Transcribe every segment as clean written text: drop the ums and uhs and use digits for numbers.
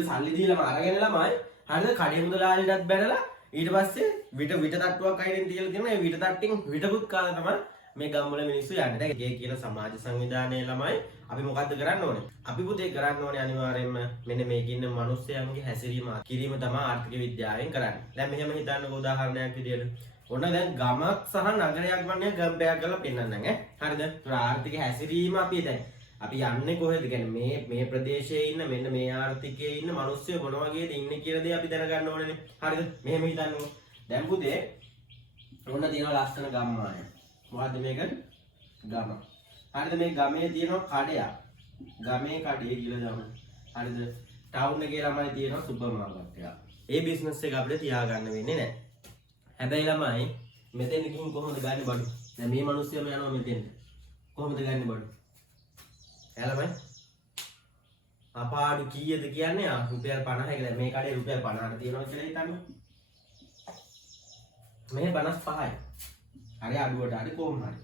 බඩුවේ සල්ලි දීලාම අරගෙන ළමයි හරිද කඩේ මුදලාලිටත් බැනලා ඊට පස්සේ විට තට්ටුවක් අයින් තියලා තියෙනවා. ඒ විට තට්ටෙන් විටකුත් කාලා තමයි මේ ගම්වල මිනිස්සු යන්නේ. දැන් ඒ කියන සමාජ සංවිධානයේ ළමයි අපි මොකද්ද කරන්න ඕනේ? අපි පුතේ කරන්න ඕනේ අනිවාර්යයෙන්ම මෙන්න මේකේ ඉන්න මිනිස්සයන්ගේ හැසිරීම කිරීම තමයි ආර්ථික විද්‍යාවෙන් කරන්නේ. දැන් මෙහෙම හිතන්නකෝ උදාහරණයක් විදියට. ඔන්න දැන් ගමක් සහ නගරයක් වන්නේ ගම්පයක් කරලා පෙන්නන්නම් ඈ. හරිද? ආර්ථික හැසිරීම අපි දැන් අපි යන්නේ කොහෙද? කියන්නේ මේ ප්‍රදේශයේ ඉන්න මෙන්න මේ ආර්ථිකයේ ඉන්න මිනිස්සු මොන වගේද ඉන්නේ කියලා දේ අපි දැනගන්න ඕනේනේ. හරිද? මෙහෙම හිතන්නකෝ. දැන් පුතේ ඔන්න තියෙනවා ලස්සන ගම්මානයක්. මොකද්ද මේක? ගම. හරිද? මේ ගමේ තියෙනවා කඩයක්. ගමේ කඩේ කියලා දාමු. හරිද? ටවුන් එකේ ළමයි තියෙනවා සුපර් මාකට් එකක්. ඒ බිස්නස් එක අපිට තියාගන්න වෙන්නේ නැහැ. හැබැයි ළමයි මෙතෙන් ගිහින් කොහොමද ගන්නේ බඩු? දැන් මේ මිනිස්සුම යනවා මෙතෙන්. කොහොමද ගන්නේ බඩු? ළමයි අපාඩු කීයද කියන්නේ? රුපියල් 50 කියලා. මේ කඩේ රුපියල් 50ක් තියෙනවා කියලා හිතන්න. මේ 55යි. හරි අඩුවට හරි කොහොම හරි.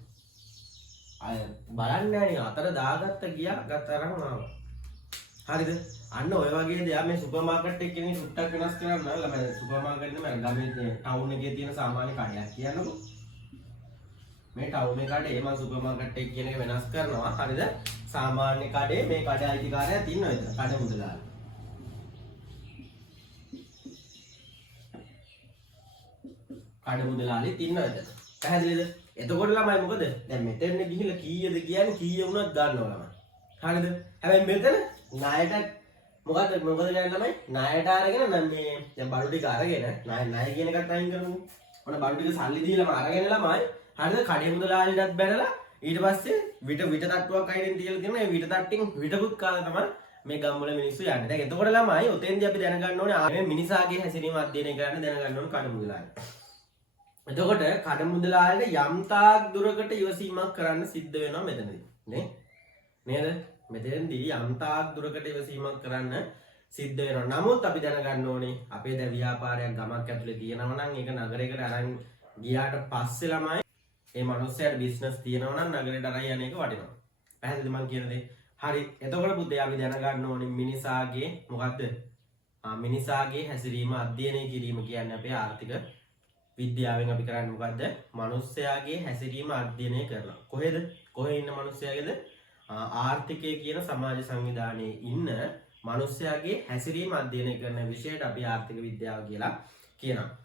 අය බලන්නේ නැහැ අතර දාගත්ත ගියා ගත්තරම ආවා. හරිද? අන්න ඔය වගේ දෙයක් මේ සුපර් මාකට් එකේ කෙනෙක් සුට්ටක් වෙනස් කරන්න ළමයි සුපර් මාකට් එකේ මම ගමේ ටවුන් එකේ තියෙන සාමාන්‍ය කඩයක් කියන්නකො. මේ ටවුන් එකේ කඩේ මම සුපර් මාකට් එක කියන එක වෙනස් කරනවා. හරිද? සාමාන්‍ය කඩේ මේ කඩේ අයිතිකාරයා ඉන්නවා එතන. කඩ මුදලාලි. කඩ මුදලාලි ඉන්නවා එතන. පැහැදිලිද? එතකොට ළමයි මොකද? දැන් මෙතෙන් ගිහිල්ලා කීයද කියන්නේ කීය වුණත් ගන්නවා ළමයි. හරිද? හැබැයි මෙතන ණයට මොකද කියන්නේ ළමයි? ණයට අරගෙන නම් මේ දැන් බඩු ටික අරගෙන ණය කියන එකත් අයින් කරමු. ඔන්න බඩු ටික සල්ලි දීලාම අරගෙන ළමයි හරිද? කඩේ මුදලාලිටත් බැනලා ඊට පස්සේ විට තට්ටුවක් අයින් තියලා තියෙනවා. ඒ විට තට්ටෙන් විටකුත් කාලා තමයි මේ ගම්වල මිනිස්සු යන්නේ. දැන් එතකොට ළමයි ඔතෙන්දී අපි දැනගන්න ඕනේ මේ මිනිසාගේ හැසිරීම අධ්‍යයනය කරන්න දැනගන්න ඕනේ කඩ මුදලාලි. එතකොට කඩ මුදලාලිට යම් තාක් දුරකට ඉවසීමක් කරන්න සිද්ධ වෙනවා මෙතනදී. නේ? නේද? මෙතෙන්දී යම් තාක් දුරකට ඉවසීමක් කරන්න සිද්ධ වෙනවා. නමුත් අපි දැනගන්න ඕනේ අපේ දැන් ව්‍යාපාරයක් ගමක් ඇතුලේ තියෙනවා නම් ඒක නගරයකට අරන් ගියාට පස්සේ ළමයි මේ මිනිස්සයාට බිස්නස් තියෙනවා නම් නගරයට අරන් යන එක වටිනවා. පැහැදිලිද මම කියන දේ? හරි. එතකොට පුතේ අපි දැනගන්න ඕනේ මිනිසාගේ මොකද්ද? මිනිසාගේ හැසිරීම අධ්‍යයනය කිරීම කියන්නේ අපේ ආර්ථික විද්‍යාවෙන් අපි කරන්නේ මොකද්ද? මිනිස්සයාගේ හැසිරීම අධ්‍යයනය කරනවා. කොහෙද? කොහේ ඉන්න මිනිස්සයාගේද? ආර්ථිකය කියන සමාජ සංවිධානයේ ඉන්න මිනිස්සයාගේ හැසිරීම අධ්‍යයනය කරන විෂයට අපි ආර්ථික විද්‍යාව කියලා කියනවා.